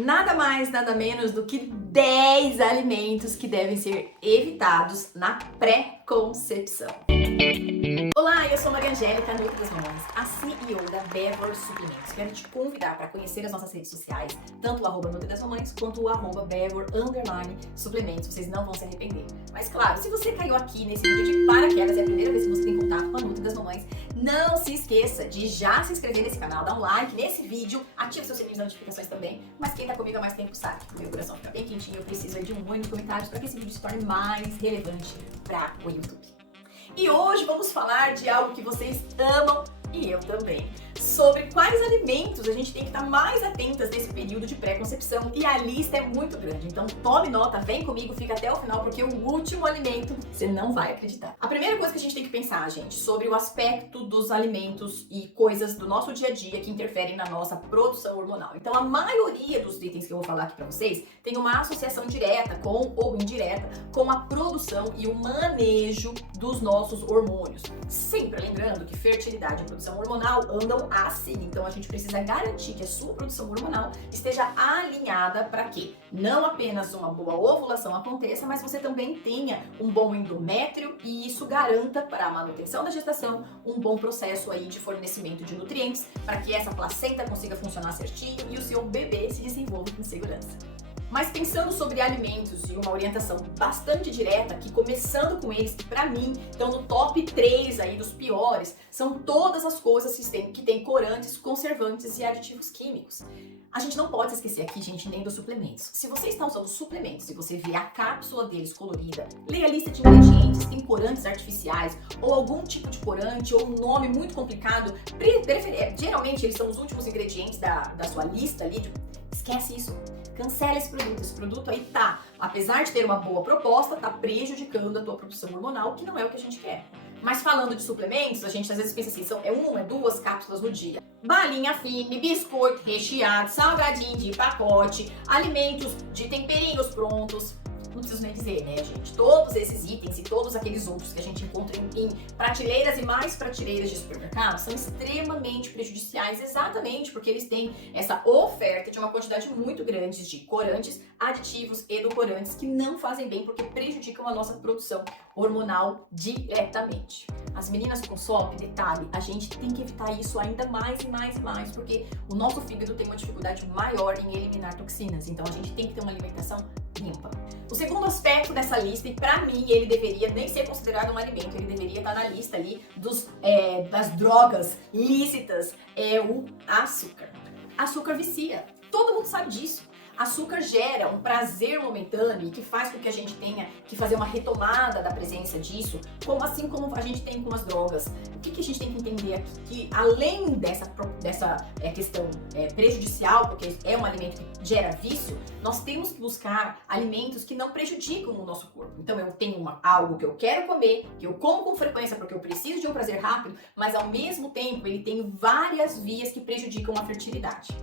nada mais, nada menos do que 10 alimentos que devem ser evitados na pré-concepção. Olá, eu sou Maria Angélica, Nutri das Mamães, a CEO da Bever Suplementos. Quero te convidar para conhecer as nossas redes sociais, tanto o @Nutri das Mamães quanto o @Bever_Suplementos. Vocês não vão se arrepender. Mas claro, se você caiu aqui nesse vídeo de paraquedas, é a primeira vez que você tem contato com a Nutri das Mamães, não se esqueça de já se inscrever nesse canal, dar um like nesse vídeo, ativa seu sininho de notificações também. Mas quem tá comigo há mais tempo sabe que o meu coração fica bem quentinho, eu preciso de um monte de comentários para que esse vídeo se torne mais relevante para o YouTube. E hoje vamos falar de algo que vocês amam e eu também, sobre quais alimentos a gente tem que estar mais atentas nesse período de pré-concepção, e a lista é muito grande, então tome nota, vem comigo, fica até o final, porque o último alimento você não vai acreditar. A primeira coisa que a gente tem que pensar, gente, sobre o aspecto dos alimentos e coisas do nosso dia a dia que interferem na nossa produção hormonal. Então a maioria dos itens que eu vou falar aqui pra vocês tem uma associação direta com ou indireta com a produção e o manejo dos nossos hormônios. Sempre lembrando que fertilidade e produção hormonal andam assim, então a gente precisa garantir que a sua produção hormonal esteja alinhada para que não apenas uma boa ovulação aconteça, mas você também tenha um bom endométrio, e isso garanta para a manutenção da gestação um bom processo aí de fornecimento de nutrientes para que essa placenta consiga funcionar certinho e o seu bebê se desenvolva com segurança. Mas pensando sobre alimentos e uma orientação bastante direta, que começando com eles, que pra mim estão no top 3 aí dos piores, são todas as coisas que tem corantes, conservantes e aditivos químicos. A gente não pode esquecer aqui, gente, nem dos suplementos. Se você está usando suplementos e você vê a cápsula deles colorida, leia a lista de ingredientes, tem corantes artificiais ou algum tipo de corante ou um nome muito complicado, geralmente eles são os últimos ingredientes da sua lista ali, esquece isso. Cancela esse produto. Esse produto aí tá, apesar de ter uma boa proposta, tá prejudicando a tua produção hormonal, que não é o que a gente quer. Mas falando de suplementos, a gente às vezes pensa assim, é uma, duas cápsulas no dia. Balinha fine, biscoito recheado, salgadinho de pacote, alimentos de temperinhos prontos. Não preciso nem dizer, né, gente? Todos esses itens e todos aqueles outros que a gente encontra em prateleiras e mais prateleiras de supermercado são extremamente prejudiciais, exatamente porque eles têm essa oferta de uma quantidade muito grande de corantes, aditivos, edulcorantes que não fazem bem porque prejudicam a nossa produção hormonal diretamente. As meninas com SOP, detalhe, a gente tem que evitar isso ainda mais e mais e mais, porque o nosso fígado tem uma dificuldade maior em eliminar toxinas, então a gente tem que ter uma alimentação limpa. O segundo aspecto dessa lista, e pra mim ele deveria nem ser considerado um alimento, ele deveria estar na lista ali das drogas lícitas, é o açúcar. Açúcar vicia, todo mundo sabe disso. Açúcar gera um prazer momentâneo e que faz com que a gente tenha que fazer uma retomada da presença disso, assim como a gente tem com as drogas. O que a gente tem que entender aqui? Que além dessa questão prejudicial, porque é um alimento que gera vício, nós temos que buscar alimentos que não prejudicam o nosso corpo. Então eu tenho algo que eu quero comer, que eu como com frequência porque eu preciso de um prazer rápido, mas ao mesmo tempo ele tem várias vias que prejudicam a fertilidade.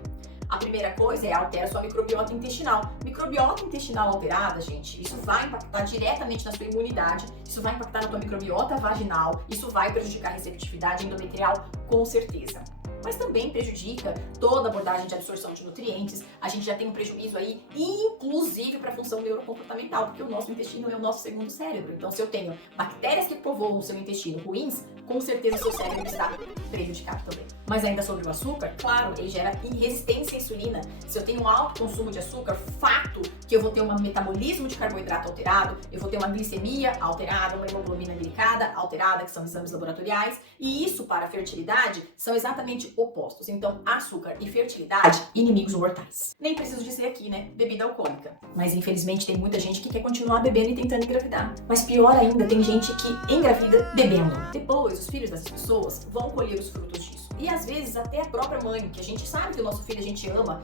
A primeira coisa é alterar sua microbiota intestinal. Microbiota intestinal alterada, gente, isso vai impactar diretamente na sua imunidade, isso vai impactar na tua microbiota vaginal, isso vai prejudicar a receptividade endometrial, com certeza. Mas também prejudica toda a abordagem de absorção de nutrientes. A gente já tem um prejuízo aí, inclusive para a função neurocomportamental, porque o nosso intestino é o nosso segundo cérebro. Então, se eu tenho bactérias que povoam o seu intestino ruins, com certeza o seu cérebro está prejudicado também. Mas ainda sobre o açúcar, claro, ele gera resistência à insulina. Se eu tenho um alto consumo de açúcar, fato que eu vou ter um metabolismo de carboidrato alterado, eu vou ter uma glicemia alterada, uma hemoglobina glicada alterada, que são exames laboratoriais, e isso para a fertilidade são exatamente opostos. Então, açúcar e fertilidade, inimigos mortais. Nem preciso dizer aqui, né? Bebida alcoólica. Mas infelizmente tem muita gente que quer continuar bebendo e tentando engravidar. Mas pior ainda, tem gente que engravida bebendo. Depois, os filhos dessas pessoas vão colher os frutos disso. E às vezes até a própria mãe, que a gente sabe que o nosso filho a gente ama,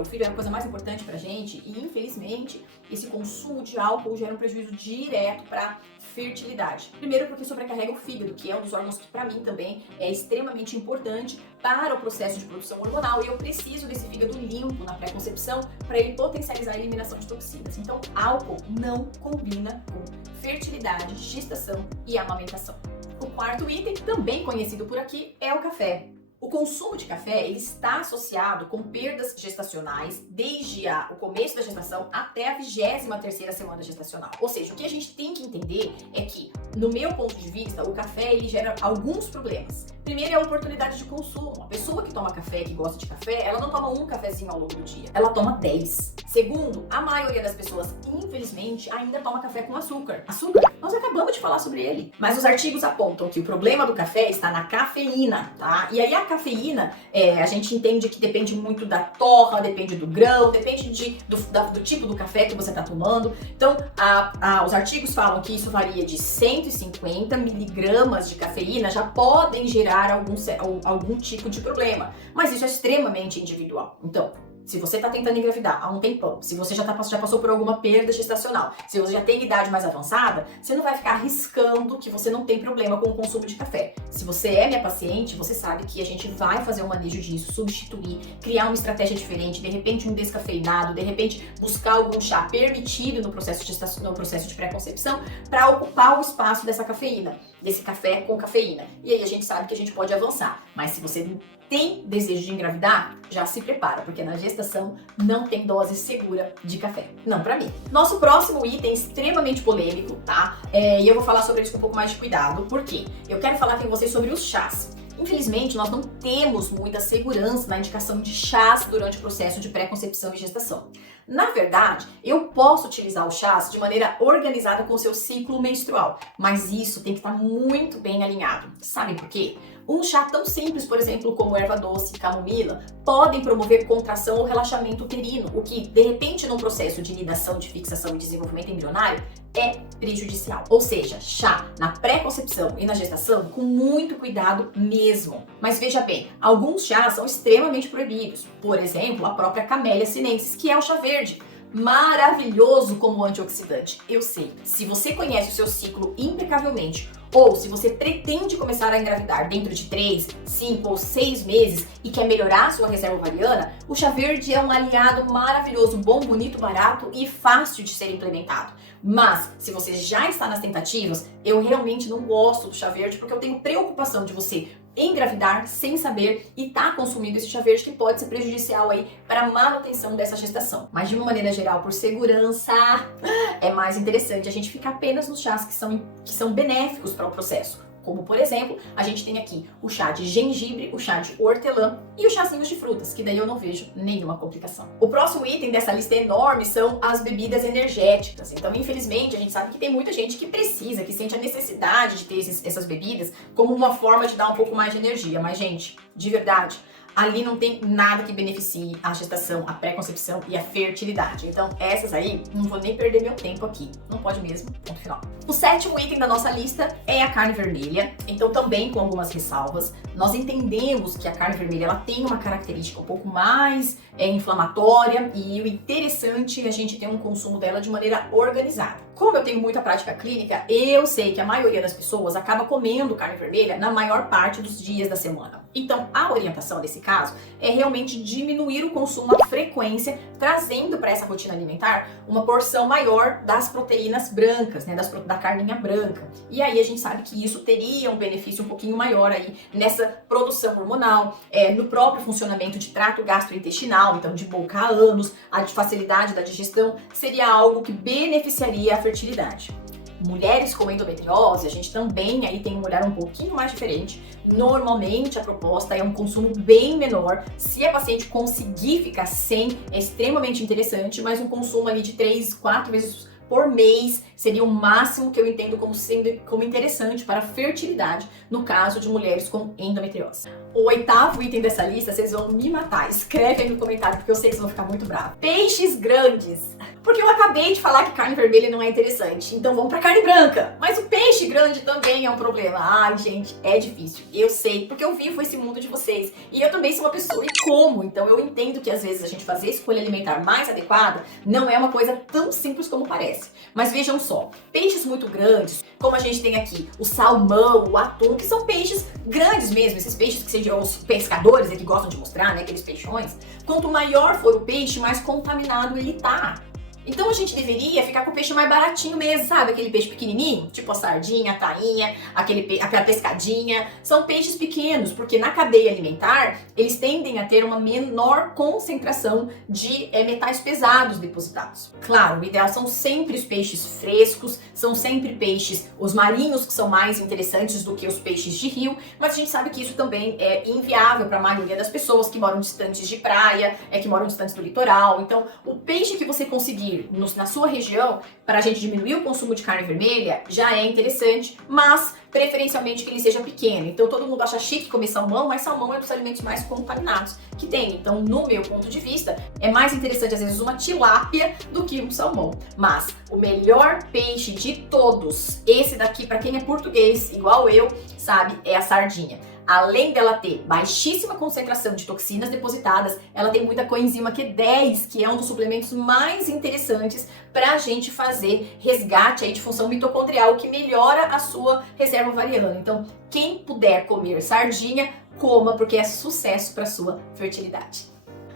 o filho é a coisa mais importante pra gente, e infelizmente esse consumo de álcool gera um prejuízo direto pra fertilidade. Primeiro porque sobrecarrega o fígado, que é um dos órgãos que para mim também é extremamente importante para o processo de produção hormonal, e eu preciso desse fígado limpo na pré-concepção para ele potencializar a eliminação de toxinas. Então, álcool não combina com fertilidade, gestação e amamentação. O quarto item, também conhecido por aqui, é o café. O consumo de café ele está associado com perdas gestacionais desde o começo da gestação até a 23ª semana gestacional. Ou seja, o que a gente tem que entender é que, no meu ponto de vista, o café ele gera alguns problemas. Primeiro é a oportunidade de consumo. A pessoa que toma café, que gosta de café, ela não toma um cafezinho ao longo do dia, ela toma 10. Segundo, a maioria das pessoas, infelizmente, ainda toma café com açúcar. Açúcar? Nós acabamos de falar sobre ele. Mas os artigos apontam que o problema do café está na cafeína, tá? E aí a cafeína, a gente entende que depende muito da torra, depende do grão, depende do tipo do café que você está tomando. Então, os artigos falam que isso varia de 150 miligramas de cafeína, já podem gerar algum tipo de problema. Mas isso é extremamente individual. Então, se você está tentando engravidar há um tempão, se você já passou por alguma perda gestacional, se você já tem idade mais avançada, você não vai ficar arriscando que você não tem problema com o consumo de café. Se você é minha paciente, você sabe que a gente vai fazer um manejo disso, substituir, criar uma estratégia diferente, de repente um descafeinado, de repente buscar algum chá permitido no processo de pré-concepção para ocupar o espaço dessa cafeína, desse café com cafeína. E aí a gente sabe que a gente pode avançar. Mas se você tem desejo de engravidar, já se prepara, porque na gestação não tem dose segura de café. Não pra mim. Nosso próximo item é extremamente polêmico, tá? E eu vou falar sobre isso com um pouco mais de cuidado, porque eu quero falar com vocês sobre os chás. Infelizmente, nós não temos muita segurança na indicação de chás durante o processo de pré-concepção e gestação. Na verdade, eu posso utilizar o chás de maneira organizada com o seu ciclo menstrual, mas isso tem que estar muito bem alinhado. Sabem por quê? Um chá tão simples, por exemplo, como erva doce e camomila, podem promover contração ou relaxamento uterino, o que, de repente, num processo de nidação, de fixação e desenvolvimento embrionário, é prejudicial. Ou seja, chá na pré-concepção e na gestação com muito cuidado mesmo. Mas veja bem, alguns chás são extremamente proibidos. Por exemplo, a própria Camellia sinensis, que é o chá verde. Maravilhoso como antioxidante, eu sei. Se você conhece o seu ciclo impecavelmente, ou se você pretende começar a engravidar dentro de 3, 5 ou 6 meses e quer melhorar a sua reserva ovariana, o chá verde é um aliado maravilhoso, bom, bonito, barato e fácil de ser implementado. Mas, se você já está nas tentativas, eu realmente não gosto do chá verde porque eu tenho preocupação de você engravidar sem saber e tá consumindo esse chá verde que pode ser prejudicial aí para a manutenção dessa gestação. Mas de uma maneira geral, por segurança, é mais interessante a gente ficar apenas nos chás que são benéficos para o processo. Como, por exemplo, a gente tem aqui o chá de gengibre, o chá de hortelã e os chazinhos de frutas, que daí eu não vejo nenhuma complicação. O próximo item dessa lista enorme são as bebidas energéticas. Então, infelizmente, a gente sabe que tem muita gente que precisa, que sente a necessidade de ter essas bebidas como uma forma de dar um pouco mais de energia. Mas, gente, de verdade, ali não tem nada que beneficie a gestação, a pré-concepção e a fertilidade. Então, essas aí, não vou nem perder meu tempo aqui. Não pode mesmo, ponto final. O sétimo item da nossa lista é a carne vermelha. Então, também com algumas ressalvas. Nós entendemos que a carne vermelha ela tem uma característica um pouco mais inflamatória e o interessante é a gente ter um consumo dela de maneira organizada. Como eu tenho muita prática clínica, eu sei que a maioria das pessoas acaba comendo carne vermelha na maior parte dos dias da semana. Então, a orientação nesse caso é realmente diminuir o consumo, a frequência, trazendo para essa rotina alimentar uma porção maior das proteínas brancas, né, da carninha branca. E aí a gente sabe que isso teria um benefício um pouquinho maior aí nessa produção hormonal, no próprio funcionamento de trato gastrointestinal, então de boca a ânus, a facilidade da digestão, seria algo que beneficiaria a fertilidade. Mulheres com endometriose, a gente também aí tem um olhar um pouquinho mais diferente. Normalmente a proposta é um consumo bem menor. Se a paciente conseguir ficar sem, é extremamente interessante, mas um consumo ali de 3, 4 vezes por mês seria o máximo que eu entendo como interessante para a fertilidade no caso de mulheres com endometriose. O oitavo item dessa lista, vocês vão me matar. Escreve aí no comentário, porque eu sei que vocês vão ficar muito bravos. Peixes grandes. Porque eu acabei de falar que carne vermelha não é interessante, então vamos pra carne branca. Mas o peixe grande também é um problema. Ai, gente, é difícil. Eu sei, porque eu vivo esse mundo de vocês. E eu também sou uma pessoa e como. Então eu entendo que às vezes a gente fazer a escolha alimentar mais adequada não é uma coisa tão simples como parece. Mas vejam só, peixes muito grandes, como a gente tem aqui o salmão, o atum, que são peixes grandes mesmo, esses peixes que os pescadores que gostam de mostrar, né, aqueles peixões. Quanto maior for o peixe, mais contaminado ele tá. Então a gente deveria ficar com o peixe mais baratinho mesmo, sabe? Aquele peixe pequenininho, tipo a sardinha, a tainha, aquela pescadinha. São peixes pequenos, porque na cadeia alimentar eles tendem a ter uma menor concentração de metais pesados depositados. Claro, o ideal são sempre os peixes frescos, são sempre peixes, os marinhos, que são mais interessantes do que os peixes de rio, mas a gente sabe que isso também é inviável para a maioria das pessoas que moram distantes de praia, que moram distantes do litoral. Então, o peixe que você conseguir na sua região, para a gente diminuir o consumo de carne vermelha, já é interessante, mas preferencialmente que ele seja pequeno. Então todo mundo acha chique comer salmão, mas salmão é um dos alimentos mais contaminados que tem. Então, no meu ponto de vista, é mais interessante às vezes uma tilápia do que um salmão. Mas o melhor peixe de todos, esse daqui para quem é português, igual eu, sabe, é a sardinha. Além dela ter baixíssima concentração de toxinas depositadas, ela tem muita coenzima Q10, que é um dos suplementos mais interessantes para a gente fazer resgate aí de função mitocondrial, que melhora a sua reserva ovariana. Então, quem puder comer sardinha, coma, porque é sucesso para sua fertilidade.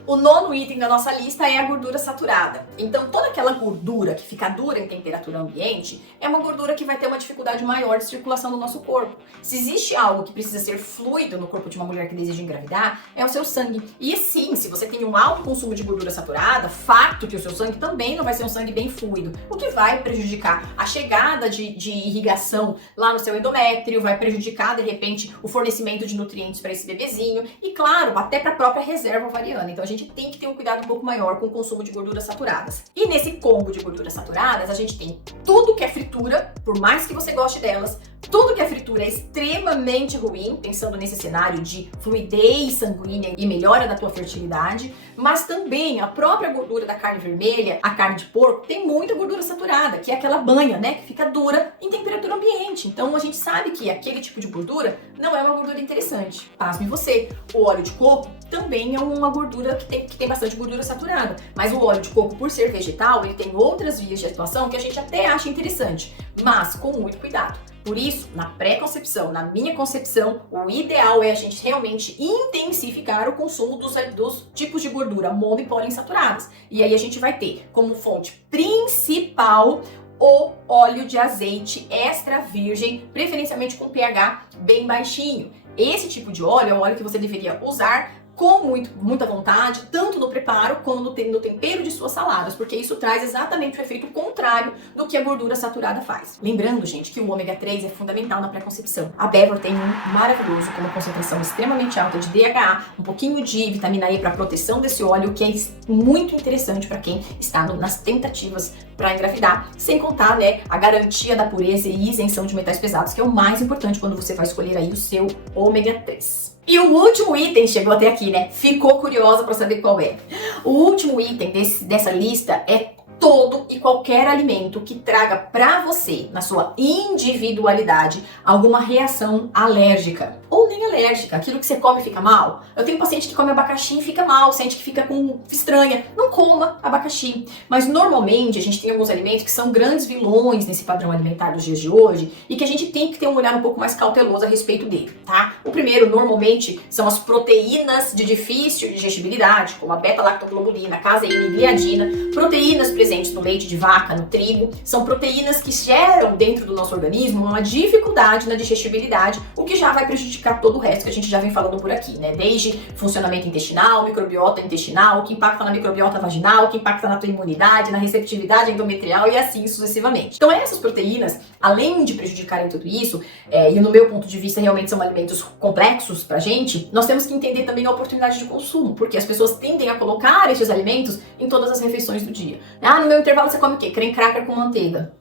O 9º item da nossa lista é a gordura saturada. Então, toda aquela gordura que fica dura em temperatura ambiente é uma gordura que vai ter uma dificuldade maior de circulação no nosso corpo. Se existe algo que precisa ser fluido no corpo de uma mulher que deseja engravidar, é o seu sangue. E sim, se você tem um alto consumo de gordura saturada, fato que o seu sangue também não vai ser um sangue bem fluido, o que vai prejudicar a chegada de irrigação lá no seu endométrio, vai prejudicar, de repente, o fornecimento de nutrientes para esse bebezinho e, claro, até para a própria reserva ovariana. Então, a gente tem que ter um cuidado um pouco maior com o consumo de gorduras saturadas. E nesse combo de gorduras saturadas, a gente tem tudo que é fritura, por mais que você goste delas, tudo que é fritura é extremamente ruim, pensando nesse cenário de fluidez sanguínea e melhora da tua fertilidade, mas também a própria gordura da carne vermelha, a carne de porco, tem muita gordura saturada, que é aquela banha, né, que fica dura em temperatura ambiente. Então a gente sabe que aquele tipo de gordura não é uma gordura interessante. Pasme você, o óleo de coco também é uma gordura que tem bastante gordura saturada, mas o óleo de coco, por ser vegetal, ele tem outras vias de atuação que a gente até acha interessante, mas com muito cuidado. Por isso, na pré-concepção, na minha concepção, o ideal é a gente realmente intensificar o consumo dos tipos de gordura mono e poliinsaturadas. E aí a gente vai ter como fonte principal o óleo de azeite extra virgem, preferencialmente com pH bem baixinho. Esse tipo de óleo é o óleo que você deveria usar com muita vontade, tanto no preparo como no tempero de suas saladas, porque isso traz exatamente o efeito contrário do que a gordura saturada faz. Lembrando, gente, que o ômega 3 é fundamental na pré-concepção. A Bévor tem um maravilhoso, com uma concentração extremamente alta de DHA, um pouquinho de vitamina E para proteção desse óleo, que é muito interessante para quem está nas tentativas para engravidar, sem contar, né, a garantia da pureza e isenção de metais pesados, que é o mais importante quando você vai escolher aí o seu ômega 3. E o último item chegou até aqui, né? Ficou curiosa para saber qual é. O último item dessa lista é todo e qualquer alimento que traga para você, na sua individualidade, alguma reação alérgica. Ou nem alérgica, aquilo que você come fica mal. Eu tenho paciente que come abacaxi e fica mal, sente que fica estranha. Não coma abacaxi. Mas normalmente a gente tem alguns alimentos que são grandes vilões nesse padrão alimentar dos dias de hoje e que a gente tem que ter um olhar um pouco mais cauteloso a respeito dele, tá? O primeiro, normalmente, são as proteínas de difícil digestibilidade, como a beta-lactoglobulina, caseína e gliadina, proteínas presentes no leite de vaca, no trigo, são proteínas que geram dentro do nosso organismo uma dificuldade na digestibilidade, o que já vai prejudicar todo o resto que a gente já vem falando por aqui, né? Desde funcionamento intestinal, microbiota intestinal, o que impacta na microbiota vaginal, o que impacta na tua imunidade, na receptividade endometrial e assim sucessivamente. Então essas proteínas, além de prejudicarem tudo isso, e no meu ponto de vista realmente são alimentos complexos pra gente, nós temos que entender também a oportunidade de consumo, porque as pessoas tendem a colocar esses alimentos em todas as refeições do dia. No meu intervalo você come o quê? Creme cracker com manteiga.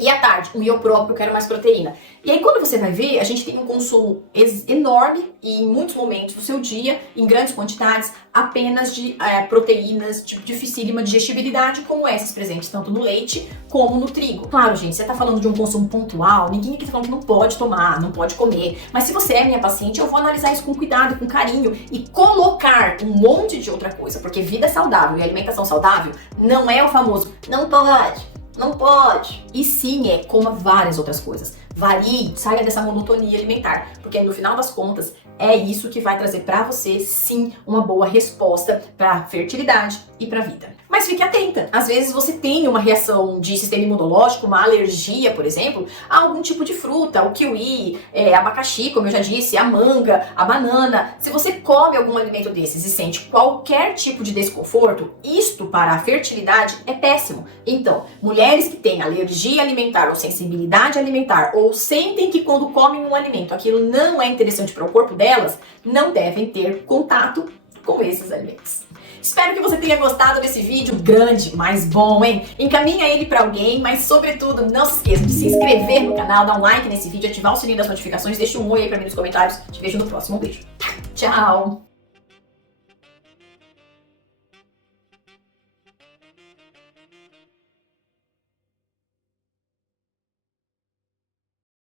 E à tarde, eu próprio quero mais proteína. E aí quando você vai ver, a gente tem um consumo enorme e em muitos momentos do seu dia, em grandes quantidades, apenas de proteínas de dificílima digestibilidade, como essas presentes tanto no leite como no trigo. Claro, gente, você tá falando de um consumo pontual, ninguém aqui tá falando que não pode tomar, não pode comer. Mas se você é minha paciente, eu vou analisar isso com cuidado, com carinho e colocar um monte de outra coisa, porque vida saudável e alimentação saudável não é o famoso não pode. Não pode. E sim, coma várias outras coisas. Varie, saia dessa monotonia alimentar, porque no final das contas é isso que vai trazer para você, sim, uma boa resposta para fertilidade e para vida. Mas fique atenta, às vezes você tem uma reação de sistema imunológico, uma alergia, por exemplo, a algum tipo de fruta, o kiwi, abacaxi, como eu já disse, a manga, a banana. Se você come algum alimento desses e sente qualquer tipo de desconforto, isto para a fertilidade é péssimo. Então, mulheres que têm alergia alimentar ou sensibilidade alimentar ou sentem que quando comem um alimento aquilo não é interessante para o corpo delas, não devem ter contato com esses alimentos. Espero que você tenha gostado desse vídeo grande, mas bom, hein? Encaminha ele pra alguém, mas sobretudo não se esqueça de se inscrever no canal, dar um like nesse vídeo, ativar o sininho das notificações, deixa um oi aí pra mim nos comentários. Te vejo no próximo. Um beijo. Tchau!